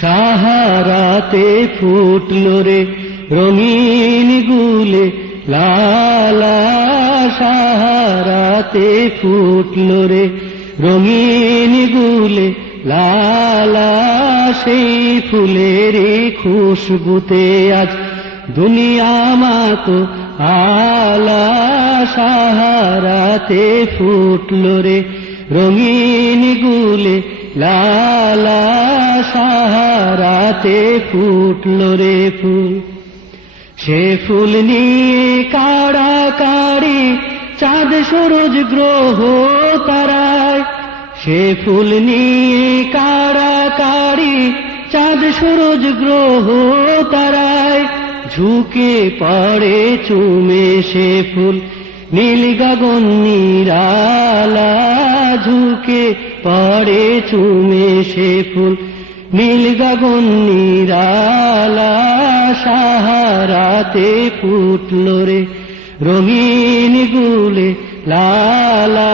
সাহারাতে ফুটলো রে রঙিন গুলে লালা, সাহারাতে ফুটলো রে রঙিন গুলে লালা, সেই ফুলের খুশবুতে আজ দুনিয়া মাতো আলা, সাহারাতে ফুটলো রে রঙিন গুলে লালা, সাহারাতে ফুটলো রে ফুল। সে ফুল নিয়ে কাড়াকাড়ি চাঁদ সূরজ গ্রহ তারায়, সে ফুল নিয়ে কাড়াকাড়ি চাঁদ সূরজ গ্রহ তারায়, ঝুঁকে পড়ে চুমে সে ফুল নীল গগন নিরালা, ঝুঁকে পড়ে চুমে সে ফুল নীল গগন নিরালা, সাহারাতে ফুটলো রে রঙিন গুলে লালা,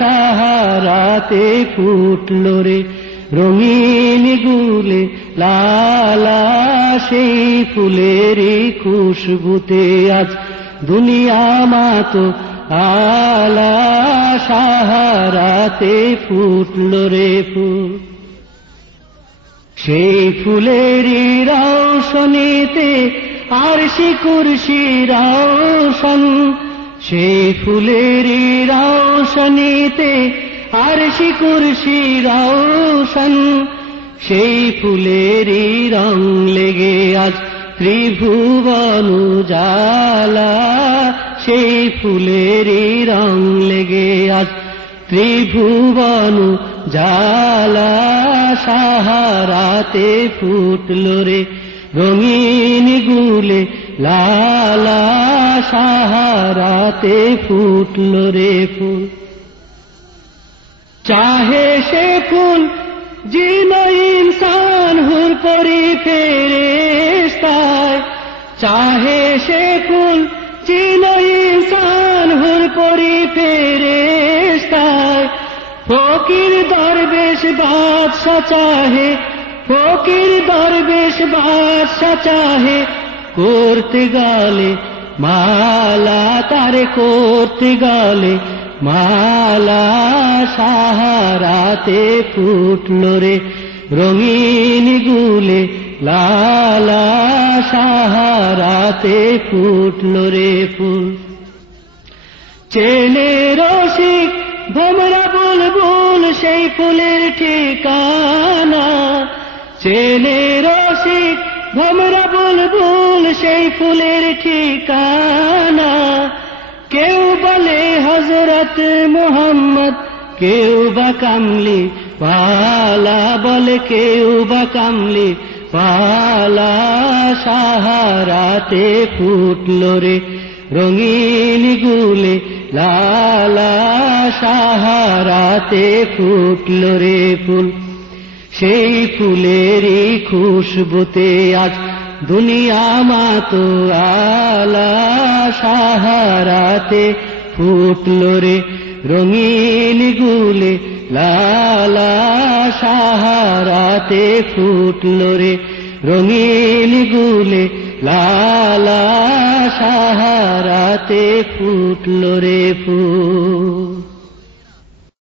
সাহারাতে ফুটলো রে রঙিন গুলে লালা, সেই ফুলেরই খুশবুতে আজ দুনিয়া মাতো আলা, সাহারাতে ফুটলো রে ফুল। সেই ফুলেরই রওশনীতে আরশি কুরসি রওশন, সেই ফুলেরই রওশনীতে আরশি কুরসি রওশন, সেই ফুলেরই রং লেগে আজ ত্রিভুবন উজালা, সেই ফুলেরই রং লেগে আজ ত্রিভুবন উজালা, সাহারাতে ফুটলো রে রঙিন গুলে লালা, সাহারাতে ফুটলো রে ফুল। চাহে সে ফুল জিনা ইনসান হুর পরি ফেরেশতায়, চাহে সে ফুল জিনা ইনসান হুর পরি ফেরেশতায়, ফকির দরবেশ বাদশা চাহে, ফকির দরবেশ বাদশা চাহে, করতে গেলে মালা তারে করতে গেলে মালা, সাহারাতে ফুটলো রে রঙিন গুলে লালা, সাহারাতে ফুটলো রে ফুল। চেনে রসিক ভোমরা বুলবুল সেই ফুলের ঠিকানা, চেনে রসিক ভোমরা বুলবুল সেই ফুলের ঠিকানা, কেউ বলে হযরত মুহাম্মদ, কেউ বা কামলি পালা বলে, কেউ বা কামলি পালা, সাহারাতে ফুটলো রে রঙিন গুলে লালা, সাহারাতে ফুটলো রে ফুল। সেই ফুলেরই খুশবুতে আজ দুনিয়া মাতো আলা, সাহারাতে ফুটলো রে রঙিন গুলে লালা, সাহারাতে ফুটলো রে রঙিন গুলে লালা, সাহারাতে ফুটলো রে ফুল।